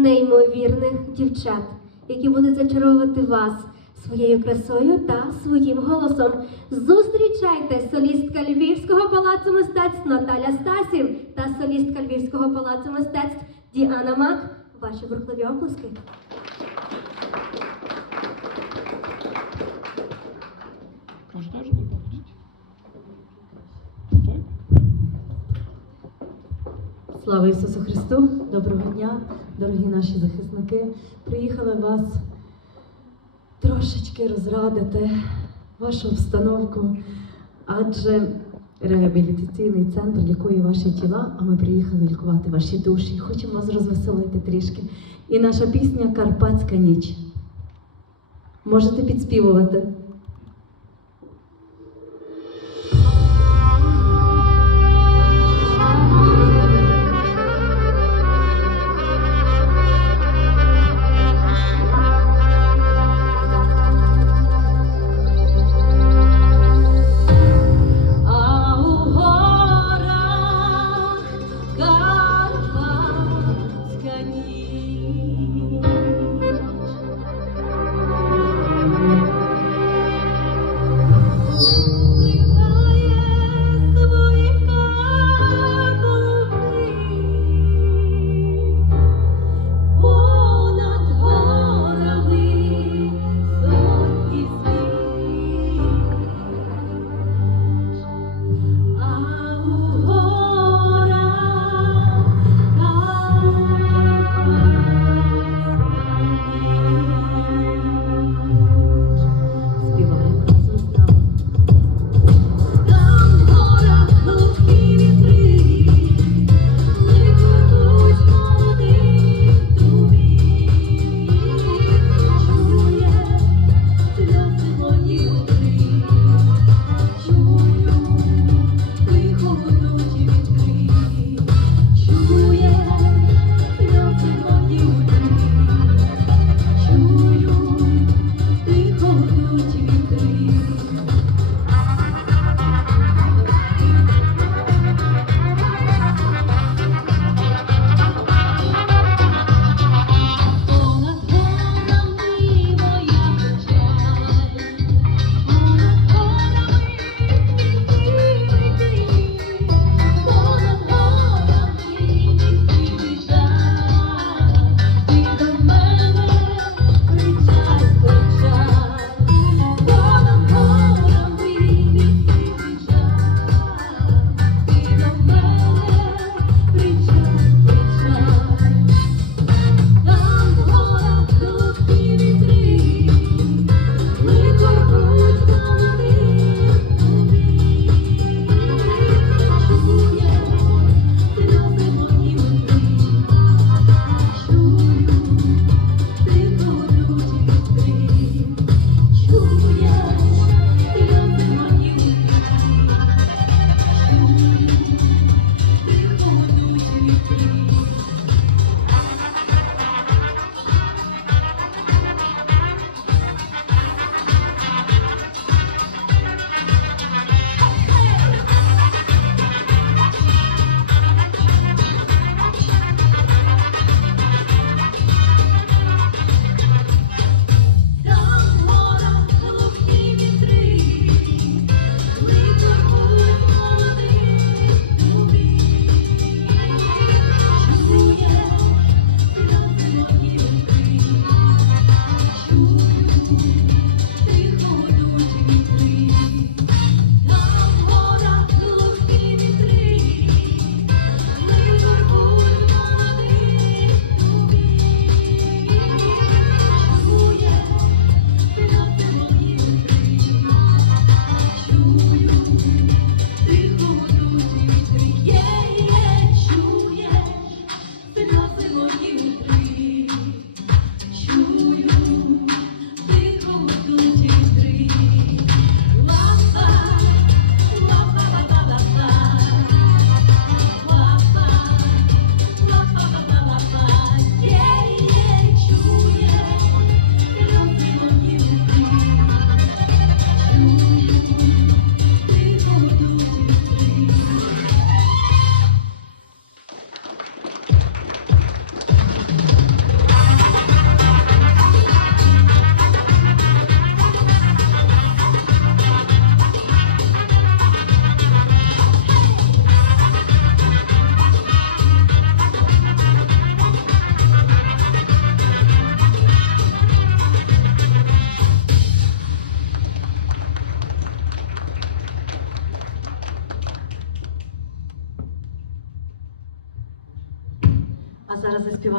неймовірних дівчат, які будуть зачаровувати вас своєю красою та своїм голосом. Зустрічайте солістка Львівського палацу мистецтв Наталя Стасів та солістка Львівського палацу мистецтв Діана Мак. Ваші бурхливі оплески. Слава Ісусу Христу! Доброго дня, дорогі наші захисники. Приїхали вас трошечки розрадити вашу обстановку, адже реабілітаційний центр лікує ваші тіла, а ми приїхали лікувати ваші душі. Хочемо вас розвеселити трішки. І наша пісня Карпатська ніч. Можете підспівувати.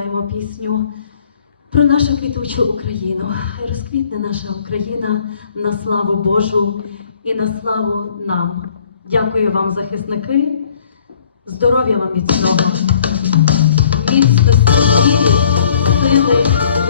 співаємо пісню про нашу квітучу Україну. Хай розквітне наша Україна на славу Божу і на славу нам. Дякую вам, захисники, здоров'я вам від цього, міцності, сили.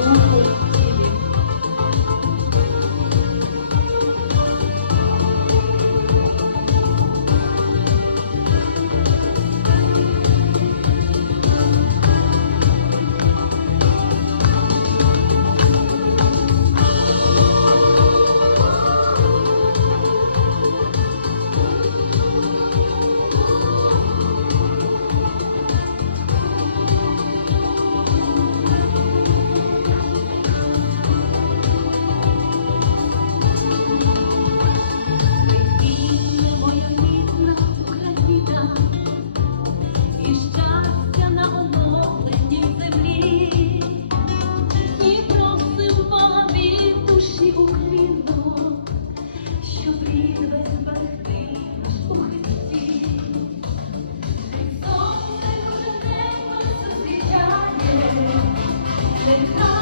and come.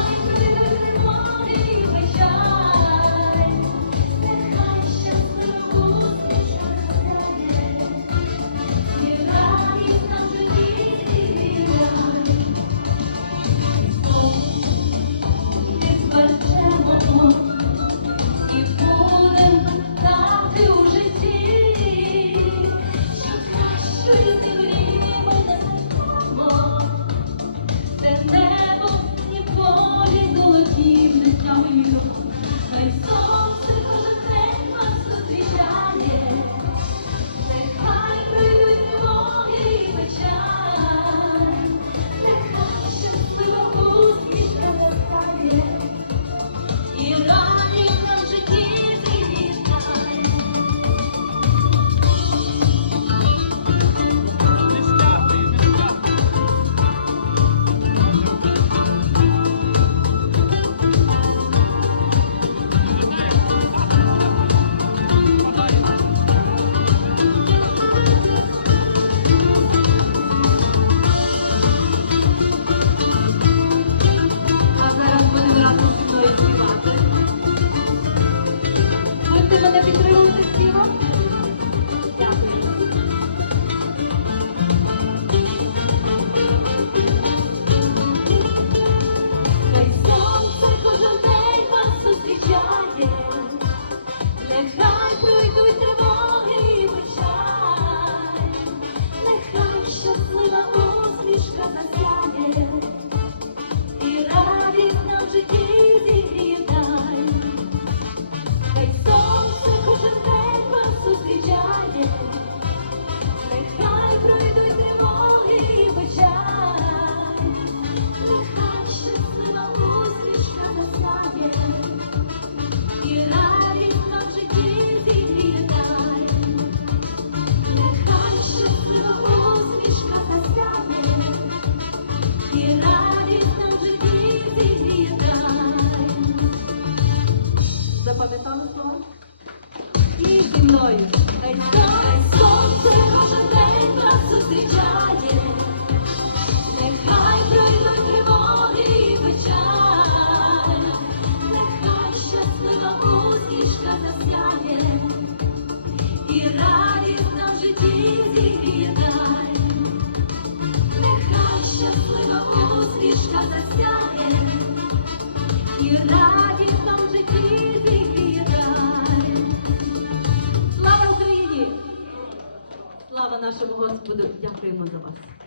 dziękujemy za Was.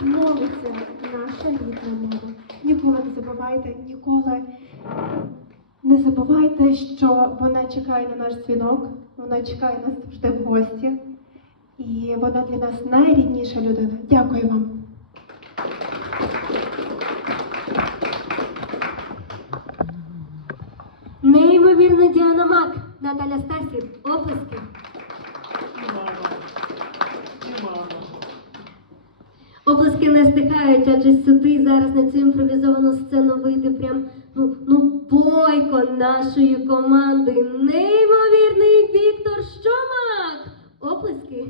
Молиться наша рідна мова. Ніколи не забувайте, ніколи не забувайте, що вона чекає на наш дзвінок, вона чекає нас завжди в гості. І вона для нас найрідніша людина. Дякую вам. Неймовірна Діана Мак, Наталя Стасів, оплески. І мама. І мама. Оплески не стихають, адже сюди зараз на цю імпровізовану сцену вийде прям ну, ну бойко нашої команди. Неймовірний Віктор Щомак. Оплески.